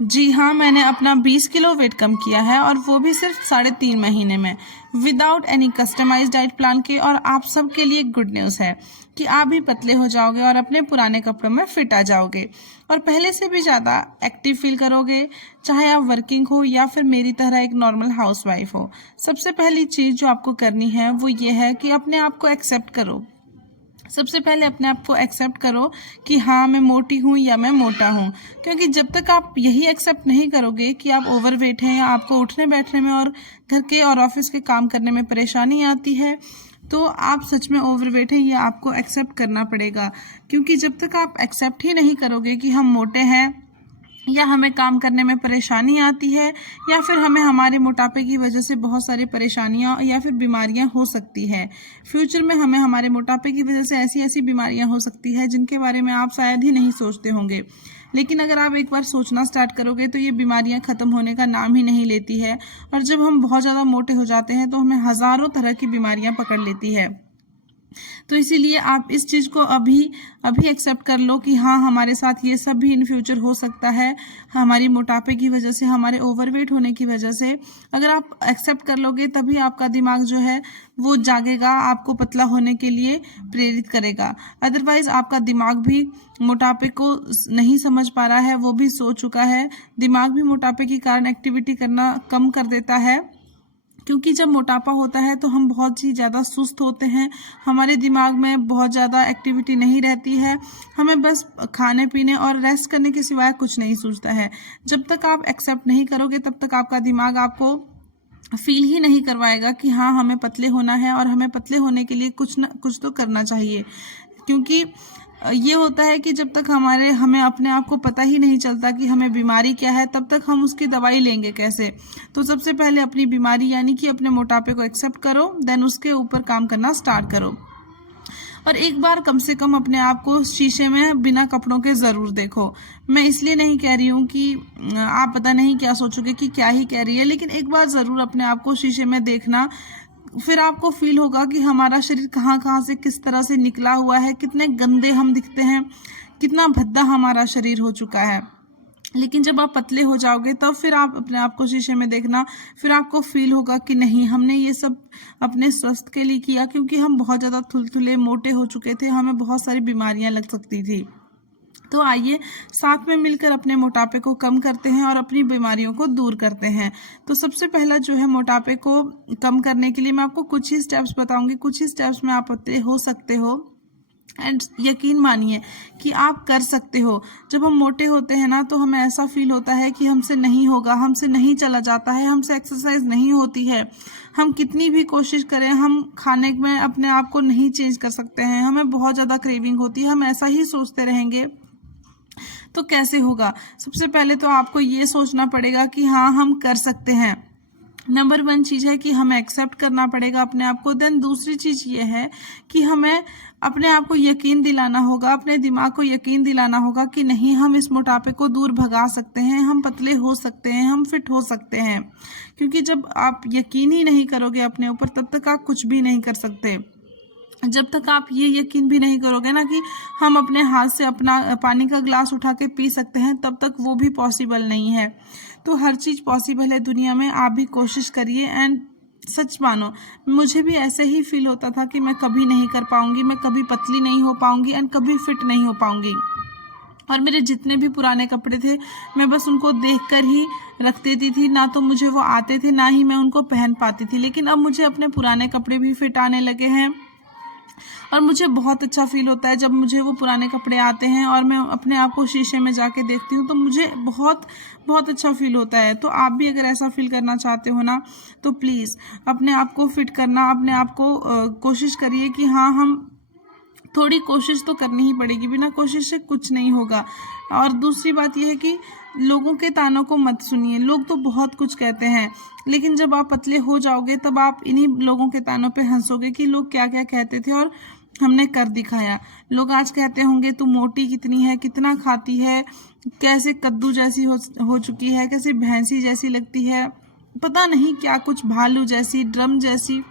जी हाँ, मैंने अपना 20 किलो वेट कम किया है और वो भी सिर्फ 3.5 महीने में, without any customised diet plan के। और आप सबके लिए गुड न्यूज़ है कि आप भी पतले हो जाओगे और अपने पुराने कपड़ों में फिट आ जाओगे और पहले से भी ज़्यादा एक्टिव फील करोगे, चाहे आप वर्किंग हो या फिर मेरी तरह एक नॉर्मल हाउसवाइफ हो। सबसे पहली चीज़ जो आपको करनी है वो ये है कि अपने आप को एक्सेप्ट करो। सबसे पहले अपने आप को एक्सेप्ट करो कि हाँ, मैं मोटी हूँ या मैं मोटा हूँ। क्योंकि जब तक आप यही एक्सेप्ट नहीं करोगे कि आप ओवरवेट हैं या आपको उठने बैठने में और घर के और ऑफिस के काम करने में परेशानी आती है, तो आप सच में ओवरवेट हैं, ये आपको एक्सेप्ट करना पड़ेगा। क्योंकि जब तक आप एक्सेप्ट ही नहीं करोगे कि हम मोटे हैं या हमें काम करने में परेशानी आती है या फिर हमें हमारे मोटापे की वजह से बहुत सारी परेशानियां या फिर बीमारियां हो सकती है। फ्यूचर में हमें हमारे मोटापे की वजह से ऐसी ऐसी बीमारियां हो सकती है जिनके बारे में आप शायद ही नहीं सोचते होंगे। लेकिन अगर आप एक बार सोचना स्टार्ट करोगे तो ये बीमारियां ख़त्म होने का नाम ही नहीं लेती है। और जब हम बहुत ज़्यादा मोटे हो जाते हैं तो हमें हज़ारों तरह की बीमारियां पकड़ लेती है। तो इसीलिए आप इस चीज़ को अभी अभी एक्सेप्ट कर लो कि हाँ, हमारे साथ ये सब भी इन फ्यूचर हो सकता है, हमारी मोटापे की वजह से, हमारे ओवरवेट होने की वजह से। अगर आप एक्सेप्ट कर लोगे तभी आपका दिमाग जो है वो जागेगा, आपको पतला होने के लिए प्रेरित करेगा। अदरवाइज आपका दिमाग भी मोटापे को नहीं समझ पा रहा है, वो भी सो चुका है। दिमाग भी मोटापे के कारण एक्टिविटी करना कम कर देता है। क्योंकि जब मोटापा होता है तो हम बहुत ही ज़्यादा सुस्त होते हैं, हमारे दिमाग में बहुत ज़्यादा एक्टिविटी नहीं रहती है, हमें बस खाने पीने और रेस्ट करने के सिवाय कुछ नहीं सूझता है। जब तक आप एक्सेप्ट नहीं करोगे तब तक आपका दिमाग आपको फील ही नहीं करवाएगा कि हाँ, हमें पतले होना है और हमें पतले होने के लिए कुछ ना कुछ तो करना चाहिए। क्योंकि ये होता है कि जब तक हमें अपने आप को पता ही नहीं चलता कि हमें बीमारी क्या है, तब तक हम उसकी दवाई लेंगे कैसे। तो सबसे पहले अपनी बीमारी यानी कि अपने मोटापे को एक्सेप्ट करो, देन उसके ऊपर काम करना स्टार्ट करो। और एक बार कम से कम अपने आप को शीशे में बिना कपड़ों के ज़रूर देखो। मैं इसलिए नहीं कह रही हूँ कि आप पता नहीं क्या सोचोगे कि क्या ही कह रही है, लेकिन एक बार ज़रूर अपने आप को शीशे में देखना। फिर आपको फील होगा कि हमारा शरीर कहाँ कहाँ से किस तरह से निकला हुआ है, कितने गंदे हम दिखते हैं, कितना भद्दा हमारा शरीर हो चुका है। लेकिन जब आप पतले हो जाओगे तब फिर आप अपने आप को शीशे में देखना, फिर आपको फील होगा कि नहीं, हमने ये सब अपने स्वास्थ्य के लिए किया, क्योंकि हम बहुत ज़्यादा थुलथुले मोटे हो चुके थे, हमें बहुत सारी बीमारियां लग सकती थी। तो आइए साथ में मिलकर अपने मोटापे को कम करते हैं और अपनी बीमारियों को दूर करते हैं। तो सबसे पहला जो है, मोटापे को कम करने के लिए मैं आपको कुछ ही स्टेप्स बताऊंगी, कुछ ही स्टेप्स में आप पतले हो सकते हो। एंड यकीन मानिए कि आप कर सकते हो। जब हम मोटे होते हैं ना तो हमें ऐसा फील होता है कि हमसे नहीं होगा, हमसे नहीं चला जाता है, हमसे एक्सरसाइज नहीं होती है। हम कितनी भी कोशिश करें, हम खाने में अपने आप को नहीं चेंज कर सकते हैं, हमें बहुत ज़्यादा क्रेविंग होती है, हम ऐसा ही सोचते रहेंगे तो कैसे होगा। सबसे पहले तो आपको ये सोचना पड़ेगा कि हाँ, हम कर सकते हैं। नंबर 1 चीज़ है कि हमें एक्सेप्ट करना पड़ेगा अपने आप को। देन दूसरी चीज़ ये है कि हमें अपने आप को यकीन दिलाना होगा, अपने दिमाग को यकीन दिलाना होगा कि नहीं, हम इस मोटापे को दूर भगा सकते हैं, हम पतले हो सकते हैं, हम फिट हो सकते हैं। क्योंकि जब आप यकीन ही नहीं करोगे अपने ऊपर, तब तक आप कुछ भी नहीं कर सकते। जब तक आप ये यकीन भी नहीं करोगे ना कि हम अपने हाथ से अपना पानी का ग्लास उठा के पी सकते हैं, तब तक वो भी पॉसिबल नहीं है। तो हर चीज़ पॉसिबल है दुनिया में, आप भी कोशिश करिए। एंड सच मानो, मुझे भी ऐसे ही फील होता था कि मैं कभी नहीं कर पाऊंगी, मैं कभी पतली नहीं हो पाऊंगी एंड कभी फिट नहीं हो पाऊंगी। और मेरे जितने भी पुराने कपड़े थे, मैं बस उनको देखकर ही रख देती थी, ना तो मुझे वो आते थे, ना ही मैं उनको पहन पाती थी। लेकिन अब मुझे अपने पुराने कपड़े भी फिट आने लगे हैं और मुझे बहुत अच्छा फील होता है जब मुझे वो पुराने कपड़े आते हैं और मैं अपने आप को शीशे में जाके देखती हूँ, तो मुझे बहुत बहुत अच्छा फील होता है। तो आप भी अगर ऐसा फील करना चाहते हो ना, तो प्लीज़ अपने आप को फिट करना, अपने आप को कोशिश करिए कि हाँ, हम थोड़ी कोशिश तो करनी ही पड़ेगी, बिना कोशिश से कुछ नहीं होगा। और दूसरी बात यह है कि लोगों के तानों को मत सुनिए। लोग तो बहुत कुछ कहते हैं, लेकिन जब आप पतले हो जाओगे तब आप इन्हीं लोगों के तानों पे हंसोगे कि लोग क्या क्या कहते थे और हमने कर दिखाया। लोग आज कहते होंगे, तू मोटी कितनी है, कितना खाती है, कैसे कद्दू जैसी हो चुकी है, कैसे भैंसी जैसी लगती है, पता नहीं क्या कुछ, भालू जैसी, ड्रम जैसी।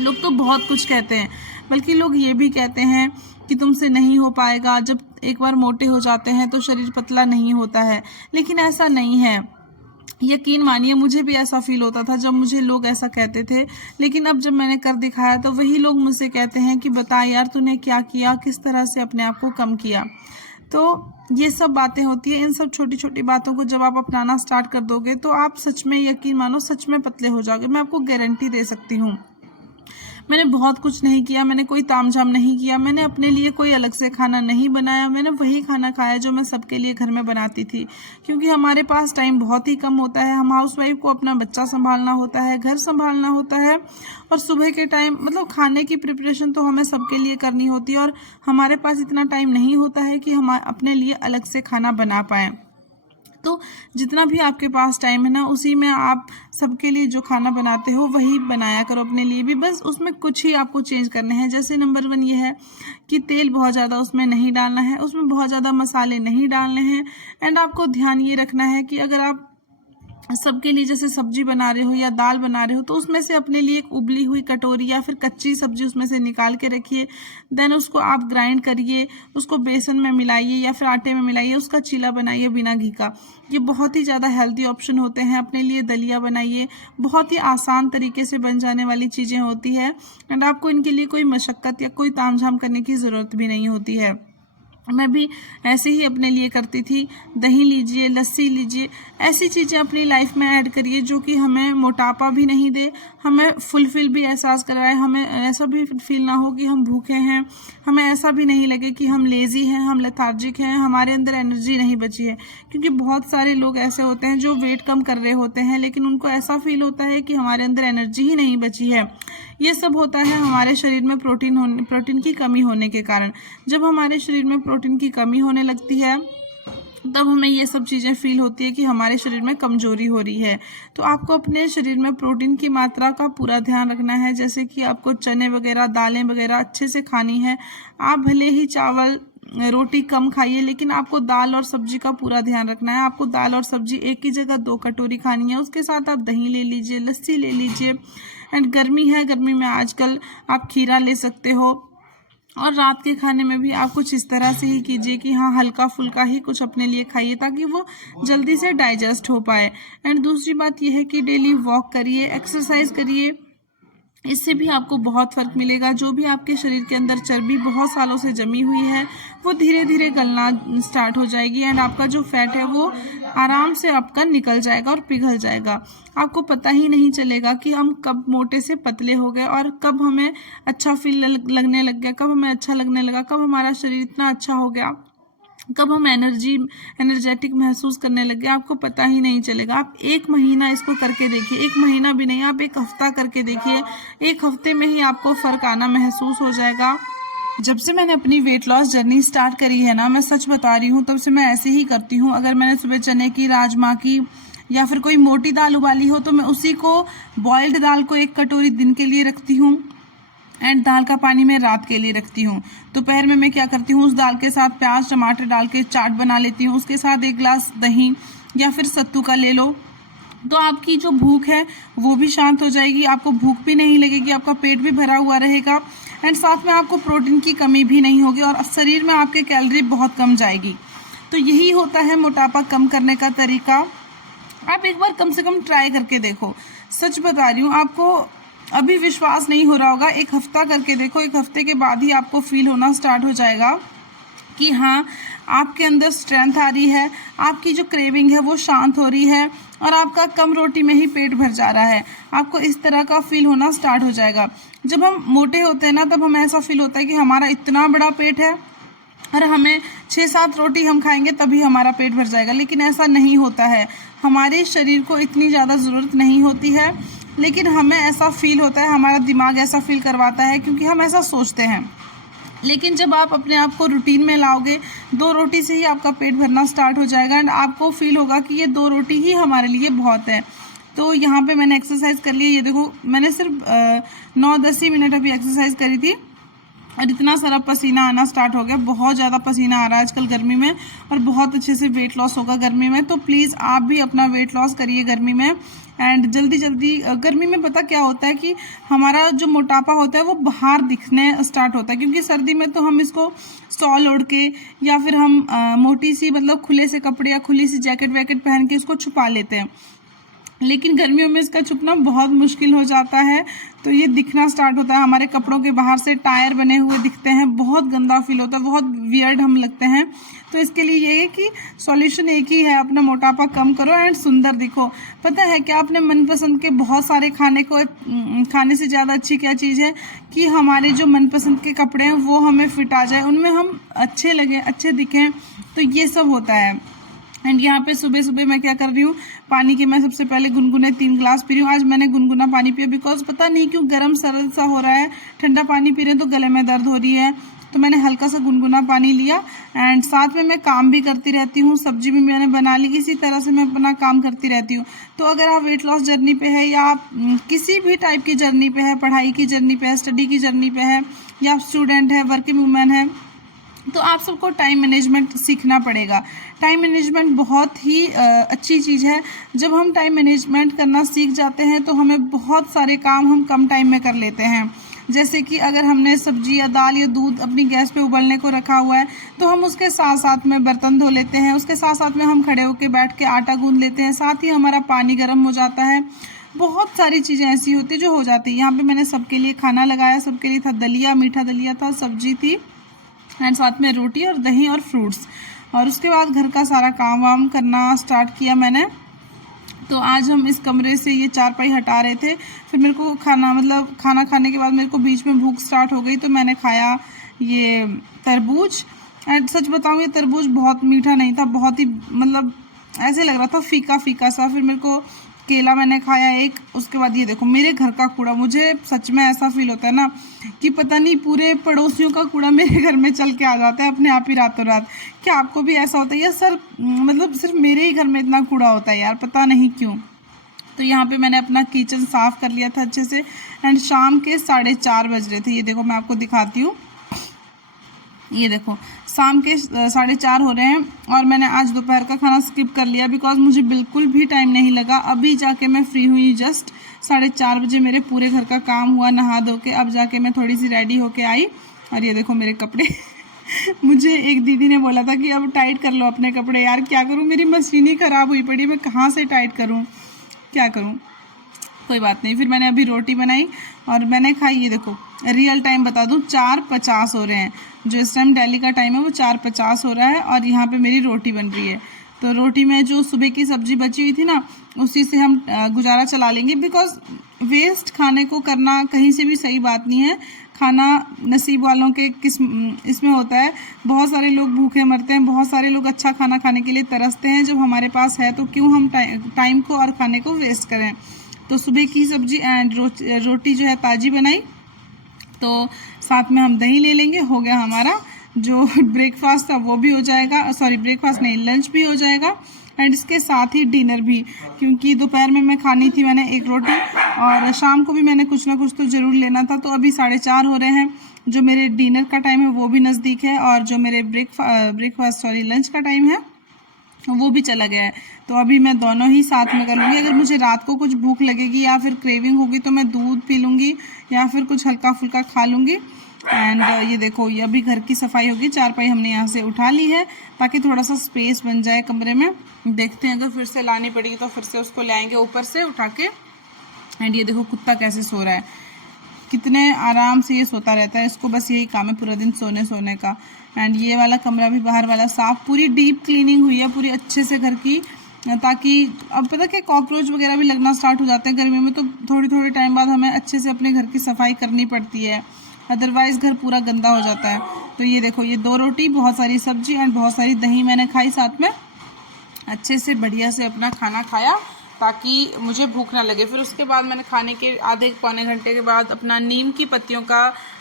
लोग तो बहुत कुछ कहते हैं। बल्कि लोग ये भी कहते हैं कि तुमसे नहीं हो पाएगा, जब एक बार मोटे हो जाते हैं तो शरीर पतला नहीं होता है, लेकिन ऐसा नहीं है। यकीन मानिए मुझे भी ऐसा फील होता था जब मुझे लोग ऐसा कहते थे, लेकिन अब जब मैंने कर दिखाया तो वही लोग मुझसे कहते हैं कि बता यार तूने क्या किया, किस तरह से अपने आप को कम किया। तो ये सब बातें होती है। इन सब छोटी छोटी बातों को जब आप अपनाना स्टार्ट कर दोगे तो आप सच में, यकीन मानो, सच में पतले हो जाओगे। मैं आपको गारंटी दे सकती हूँ। मैंने बहुत कुछ नहीं किया, मैंने कोई तामझाम नहीं किया, मैंने अपने लिए कोई अलग से खाना नहीं बनाया, मैंने वही खाना खाया जो मैं सबके लिए घर में बनाती थी। क्योंकि हमारे पास टाइम बहुत ही कम होता है। हम हाउसवाइफ को अपना बच्चा संभालना होता है, घर संभालना होता है, और सुबह के टाइम मतलब खाने की प्रिपरेशन तो हमें सबके लिए करनी होती है, और हमारे पास इतना टाइम नहीं होता है कि हम अपने लिए अलग से खाना बना पाएँ। तो जितना भी आपके पास टाइम है ना, उसी में आप सबके लिए जो खाना बनाते हो वही बनाया करो अपने लिए भी। बस उसमें कुछ ही आपको चेंज करने हैं। जैसे नंबर 1 ये है कि तेल बहुत ज़्यादा उसमें नहीं डालना है, उसमें बहुत ज़्यादा मसाले नहीं डालने हैं। एंड आपको ध्यान ये रखना है कि अगर आप सबके लिए जैसे सब्जी बना रहे हो या दाल बना रहे हो तो उसमें से अपने लिए एक उबली हुई कटोरी या फिर कच्ची सब्जी उसमें से निकाल के रखिए। देन उसको आप ग्राइंड करिए, उसको बेसन में मिलाइए या फिर आटे में मिलाइए, उसका चीला बनाइए बिना घी का। ये बहुत ही ज़्यादा हेल्दी ऑप्शन होते हैं। अपने लिए दलिया बनाइए, बहुत ही आसान तरीके से बन जाने वाली चीज़ें होती है। एंड आपको इनके लिए कोई मशक्क़त या कोई तामझाम करने की ज़रूरत भी नहीं होती है। मैं भी ऐसे ही अपने लिए करती थी। दही लीजिए, लस्सी लीजिए, ऐसी चीज़ें अपनी लाइफ में ऐड करिए जो कि हमें मोटापा भी नहीं दे, हमें फुलफिल भी एहसास करवाए, हमें ऐसा भी फील ना हो कि हम भूखे हैं, हमें ऐसा भी नहीं लगे कि हम लेज़ी हैं, हम लेथार्जिक हैं, हमारे अंदर एनर्जी नहीं बची है। क्योंकि बहुत सारे लोग ऐसे होते हैं जो वेट कम कर रहे होते हैं, लेकिन उनको ऐसा फील होता है कि हमारे अंदर एनर्जी ही नहीं बची है। ये सब होता है हमारे शरीर में प्रोटीन की कमी होने के कारण। जब हमारे शरीर में प्रोटीन की कमी होने लगती है तब हमें ये सब चीज़ें फील होती है कि हमारे शरीर में कमजोरी हो रही है। तो आपको अपने शरीर में प्रोटीन की मात्रा का पूरा ध्यान रखना है। जैसे कि आपको चने वगैरह, दालें वगैरह अच्छे से खानी है। आप भले ही चावल रोटी कम खाइए, लेकिन आपको दाल और सब्जी का पूरा ध्यान रखना है। आपको दाल और सब्जी एक ही जगह 2 कटोरी खानी है। उसके साथ आप दही ले लीजिए, लस्सी ले लीजिए। एंड गर्मी है, गर्मी में आजकल आप खीरा ले सकते हो। और रात के खाने में भी आप कुछ इस तरह से ही कीजिए कि हाँ, हल्का फुल्का ही कुछ अपने लिए खाइए ताकि वो जल्दी से डाइजेस्ट हो पाए। एंड दूसरी बात यह है कि डेली वॉक करिए, एक्सरसाइज करिए। इससे भी आपको बहुत फ़र्क मिलेगा। जो भी आपके शरीर के अंदर चर्बी बहुत सालों से जमी हुई है वो धीरे धीरे गलना स्टार्ट हो जाएगी। एंड आपका जो फैट है वो आराम से आपका निकल जाएगा और पिघल जाएगा। आपको पता ही नहीं चलेगा कि हम कब मोटे से पतले हो गए और कब हमें अच्छा फील लगने लग गया, कब हमें अच्छा लगने लगा, कब हमारा शरीर इतना अच्छा हो गया, कब हम एनर्जेटिक महसूस करने लगे, आपको पता ही नहीं चलेगा। आप 1 महीना इसको करके देखिए, 1 महीना भी नहीं, आप 1 हफ्ता करके देखिए। 1 हफ्ते में ही आपको फ़र्क आना महसूस हो जाएगा। जब से मैंने अपनी वेट लॉस जर्नी स्टार्ट करी है ना, मैं सच बता रही हूँ, तब से मैं ऐसे ही करती हूँ। अगर मैंने सुबह चने की, राजमा की या फिर कोई मोटी दाल उबाली हो तो मैं उसी को, बॉइल्ड दाल को 1 कटोरी दिन के लिए रखती हूँ। एंड दाल का पानी मैं रात के लिए रखती हूँ। दोपहर में मैं क्या करती हूँ, उस दाल के साथ प्याज टमाटर डाल के चाट बना लेती हूँ। उसके साथ 1 गिलास दही या फिर सत्तू का ले लो, तो आपकी जो भूख है वो भी शांत हो जाएगी। आपको भूख भी नहीं लगेगी, आपका पेट भी भरा हुआ रहेगा। एंड साथ में आपको प्रोटीन की कमी भी नहीं होगी और शरीर में आपके कैलोरी बहुत कम जाएगी। तो यही होता है मोटापा कम करने का तरीका। आप एक बार कम से कम ट्राई करके देखो। सच बता रही हूँ, आपको अभी विश्वास नहीं हो रहा होगा। 1 हफ्ता करके देखो, 1 हफ्ते के बाद ही आपको फील होना स्टार्ट हो जाएगा कि हाँ, आपके अंदर स्ट्रेंथ आ रही है, आपकी जो क्रेविंग है वो शांत हो रही है और आपका कम रोटी में ही पेट भर जा रहा है। आपको इस तरह का फील होना स्टार्ट हो जाएगा। जब हम मोटे होते हैं ना, तब हमें ऐसा फील होता है कि हमारा इतना बड़ा पेट है और हमें 6-7 रोटी हम खाएंगे तभी हमारा पेट भर जाएगा, लेकिन ऐसा नहीं होता है। हमारे शरीर को इतनी ज़्यादा ज़रूरत नहीं होती है, लेकिन हमें ऐसा फील होता है, हमारा दिमाग ऐसा फील करवाता है क्योंकि हम ऐसा सोचते हैं। लेकिन जब आप अपने आप को रूटीन में लाओगे, 2 रोटी से ही आपका पेट भरना स्टार्ट हो जाएगा एंड आपको फील होगा कि ये 2 रोटी ही हमारे लिए बहुत है। तो यहाँ पे मैंने एक्सरसाइज कर ली है। ये देखो, मैंने सिर्फ 9-10 ही मिनट अभी एक्सरसाइज करी थी और इतना सारा पसीना आना स्टार्ट हो गया, बहुत ज़्यादा पसीना आ रहा है आजकल गर्मी में, और बहुत अच्छे से वेट लॉस होगा गर्मी में। तो प्लीज़ आप भी अपना वेट लॉस करिए गर्मी में। एंड जल्दी जल्दी गर्मी में पता क्या होता है कि हमारा जो मोटापा होता है वो बाहर दिखने स्टार्ट होता है, क्योंकि सर्दी में तो हम इसको स्टॉल ओढ़ के या फिर हम मोटी सी मतलब खुले से कपड़े या खुली सी जैकेट वैकेट पहन के इसको छुपा लेते हैं, लेकिन गर्मियों में इसका छुपना बहुत मुश्किल हो जाता है। तो ये दिखना स्टार्ट होता है, हमारे कपड़ों के बाहर से टायर बने हुए दिखते हैं, बहुत गंदा फील होता है, बहुत वियर्ड हम लगते हैं। तो इसके लिए ये है कि सॉल्यूशन एक ही है, अपना मोटापा कम करो एंड सुंदर दिखो। पता है क्या, अपने मनपसंद के बहुत सारे खाने से ज़्यादा अच्छी क्या चीज़ है कि हमारे जो मनपसंद के कपड़े हैं वो हमें फिट आ जाए, उनमें हम अच्छे लगें, अच्छे दिखें। तो ये सब होता है। एंड यहाँ पे सुबह सुबह मैं क्या कर रही हूँ, पानी के मैं सबसे पहले गुनगुने 3 ग्लास पी रही हूँ। आज मैंने गुनगुना पानी पिया बिकॉज पता नहीं क्यों गर्म सरल सा हो रहा है, ठंडा पानी पी रहे हैं तो गले में दर्द हो रही है, तो मैंने हल्का सा गुनगुना पानी लिया। एंड साथ में मैं काम भी करती रहती हूँ, सब्जी भी मैंने बना ली, इसी तरह से मैं अपना काम करती रहती हूँ। तो अगर आप वेट लॉस जर्नी पे है या आप किसी भी टाइप की जर्नी पे है, पढ़ाई की जर्नी पे है, स्टडी की जर्नी पे है, या आप स्टूडेंट है, वर्किंग वूमेन है, तो आप सबको टाइम मैनेजमेंट सीखना पड़ेगा। टाइम मैनेजमेंट बहुत ही अच्छी चीज़ है। जब हम टाइम मैनेजमेंट करना सीख जाते हैं तो हमें बहुत सारे काम हम कम टाइम में कर लेते हैं। जैसे कि अगर हमने सब्जी या दाल या दूध अपनी गैस पे उबलने को रखा हुआ है तो हम उसके साथ साथ में बर्तन धो लेते हैं, उसके साथ साथ में हम खड़े होकर बैठ के आटा गूंद लेते हैं, साथ ही हमारा पानी गर्म हो जाता है। बहुत सारी चीज़ें ऐसी होती जो हो जाती है। यहाँ पे मैंने सबके लिए खाना लगाया, सबके लिए था दलिया, मीठा दलिया था, सब्जी थी एंड साथ में रोटी और दही और फ्रूट्स। और उसके बाद घर का सारा काम वाम करना स्टार्ट किया मैंने। तो आज हम इस कमरे से ये चारपाई हटा रहे थे, फिर मेरे को खाना खाने के बाद मेरे को बीच में भूख स्टार्ट हो गई, तो मैंने खाया ये तरबूज। एंड सच बताऊँ, ये तरबूज बहुत मीठा नहीं था, बहुत ही मतलब ऐसे लग रहा था फीका फीका सा। फिर मेरे को केला मैंने खाया एक। उसके बाद ये देखो मेरे घर का कूड़ा, मुझे सच में ऐसा फील होता है ना कि पता नहीं पूरे पड़ोसियों का कूड़ा मेरे घर में चल के आ जाता है अपने आप ही रातों रात। क्या आपको भी ऐसा होता है या सर मतलब सिर्फ मेरे ही घर में इतना कूड़ा होता है यार, पता नहीं क्यों। तो यहाँ पे मैंने अपना किचन साफ़ कर लिया था अच्छे से। एंड शाम के 4:30 बज रहे थे, ये देखो मैं आपको दिखाती हूँ, ये देखो शाम के 4:30 हो रहे हैं। और मैंने आज दोपहर का खाना स्किप कर लिया बिकॉज मुझे बिल्कुल भी टाइम नहीं लगा। अभी जाके मैं फ्री हुई, जस्ट 4:30 बजे मेरे पूरे घर का काम हुआ, नहा धो के अब जाके मैं थोड़ी सी रेडी होके आई। और ये देखो मेरे कपड़े मुझे एक दीदी ने बोला था कि अब टाइट कर लो अपने कपड़े। यार क्या करूँ, मेरी मशीन ही ख़राब हुई पड़ी है, मैं कहाँ से टाइट करूँ, क्या करूँ, कोई बात नहीं। फिर मैंने अभी रोटी बनाई और मैंने खाई। ये देखो रियल टाइम बता दूं 4:50 हो रहे हैं, जो इस टाइम दिल्ली का टाइम है वो 4:50 हो रहा है। और यहाँ पे मेरी रोटी बन रही है। तो रोटी में जो सुबह की सब्जी बची हुई थी ना, उसी से हम गुजारा चला लेंगे बिकॉज वेस्ट खाने को करना कहीं से भी सही बात नहीं है। खाना नसीब वालों के इसमें होता है। बहुत सारे लोग भूखे मरते हैं, बहुत सारे लोग अच्छा खाना खाने के लिए तरसते हैं। जब हमारे पास है तो क्यों हम टाइम को और खाने को वेस्ट करें। तो सुबह की सब्जी एंड रोटी जो है ताज़ी बनाई, तो साथ में हम दही ले लेंगे, हो गया हमारा जो ब्रेकफास्ट था वो भी हो जाएगा, सॉरी ब्रेकफास्ट नहीं, लंच भी हो जाएगा। एंड इसके साथ ही डिनर भी, क्योंकि दोपहर में मैं खानी थी मैंने एक रोटी और शाम को भी मैंने कुछ ना कुछ तो ज़रूर लेना था। तो अभी 4:30 हो रहे हैं, जो मेरे डिनर का टाइम है वो भी नज़दीक है और जो मेरे लंच का टाइम है वो भी चला गया है। तो अभी मैं दोनों ही साथ में कर लूँगी। अगर मुझे रात को कुछ भूख लगेगी या फिर क्रेविंग होगी तो मैं दूध पी लूँगी या फिर कुछ हल्का फुल्का खा लूँगी। एंड ये देखो ये अभी घर की सफाई होगी, चारपाई हमने यहाँ से उठा ली है ताकि थोड़ा सा स्पेस बन जाए कमरे में। देखते हैं अगर फिर से लानी पड़ेगी तो फिर से उसको लाएंगे ऊपर से उठा के। एंड ये देखो कुत्ता कैसे सो रहा है, कितने आराम से ये सोता रहता है, इसको बस यही काम है पूरा दिन सोने का। एंड ये वाला कमरा भी बाहर वाला साफ, पूरी डीप क्लीनिंग हुई है पूरी अच्छे से घर की, ताकि अब पता क्या कॉकरोच वगैरह भी लगना स्टार्ट हो जाते हैं गर्मी में, तो थोड़ी टाइम बाद हमें अच्छे से अपने घर की सफाई करनी पड़ती है, अदरवाइज़ घर पूरा गंदा हो जाता है। तो ये देखो ये 2 रोटी, बहुत सारी सब्जी एंड बहुत सारी दही मैंने खाई साथ में, अच्छे से बढ़िया से अपना खाना खाया ताकि मुझे भूख ना लगे। फिर उसके बाद मैंने खाने के आधे पौने घंटे के बाद अपना नीम की पत्तियों का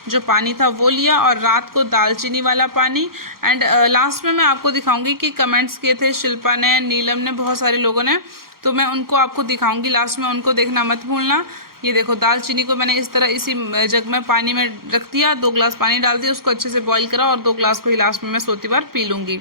जो पानी था वो लिया और रात को दालचीनी वाला पानी। एंड लास्ट में मैं आपको दिखाऊंगी कि कमेंट्स किए थे शिल्पा ने, नीलम ने, बहुत सारे लोगों ने, तो मैं उनको आपको दिखाऊंगी लास्ट में, उनको देखना मत भूलना। ये देखो दालचीनी को मैंने इस तरह इसी जग में पानी में रख दिया, 2 ग्लास पानी डाल दिया, उसको अच्छे से बॉईल करा और 2 ग्लास को ही लास्ट में मैं सोती बार पी लूँगी।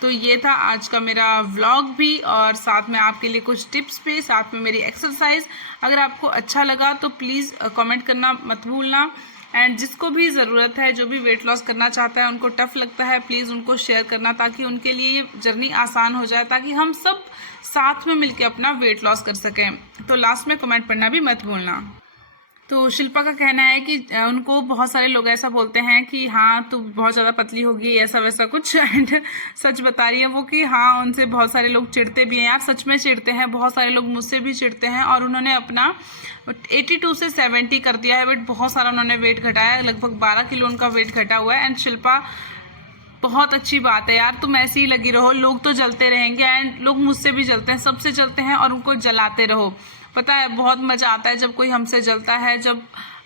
तो ये था आज का मेरा व्लॉग भी, और साथ में आपके लिए कुछ टिप्स भी, साथ में मेरी एक्सरसाइज। अगर आपको अच्छा लगा तो प्लीज़ कमेंट करना मत भूलना। एंड जिसको भी ज़रूरत है, जो भी वेट लॉस करना चाहता है, उनको टफ लगता है, प्लीज़ उनको शेयर करना ताकि उनके लिए ये जर्नी आसान हो जाए, ताकि हम सब साथ में मिलकर अपना वेट लॉस कर सकें। तो लास्ट में कमेंट पढ़ना भी मत भूलना। तो शिल्पा का कहना है कि उनको बहुत सारे लोग ऐसा बोलते हैं कि हाँ तू बहुत ज़्यादा पतली होगी, ऐसा वैसा कुछ। एंड सच बता रही है वो कि हाँ उनसे बहुत सारे लोग चिढ़ते भी हैं यार, सच में चिढ़ते हैं, बहुत सारे लोग मुझसे भी चिढ़ते हैं। और उन्होंने अपना 82 से 70 कर दिया है, बट बहुत सारा उन्होंने वेट घटाया है, लगभग 12 किलो उनका वेट घटा हुआ है। एंड शिल्पा बहुत अच्छी बात है यार, तुम ऐसे ही लगी रहो, लोग तो जलते रहेंगे, एंड लोग मुझसे भी जलते हैं, सबसे जलते हैं, और उनको जलाते रहो। पता है बहुत मज़ा आता है जब कोई हमसे जलता है, जब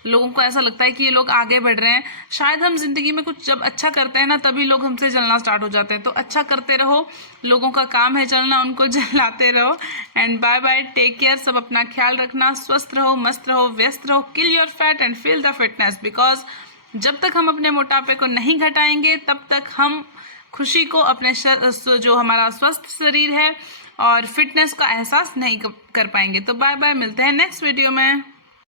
लोगों को ऐसा लगता है कि ये लोग आगे बढ़ रहे हैं। शायद हम जिंदगी में कुछ जब अच्छा करते हैं ना, तभी लोग हमसे जलना स्टार्ट हो जाते हैं। तो अच्छा करते रहो, लोगों का काम है जलना, उनको जलाते रहो। And bye bye, take care, सब अपना ख्याल रखना, स्वस्थ रहो, मस्त रहो, व्यस्त रहो, kill your fat and feel the fitness, because जब तक हम अपने मोटापे को नहीं घटाएंगे तब तक हम खुशी को, अपने जो हमारा स्वस्थ शरीर है और फिटनेस का एहसास नहीं कर पाएंगे। तो बाय बाय, मिलते हैं नेक्स्ट वीडियो में।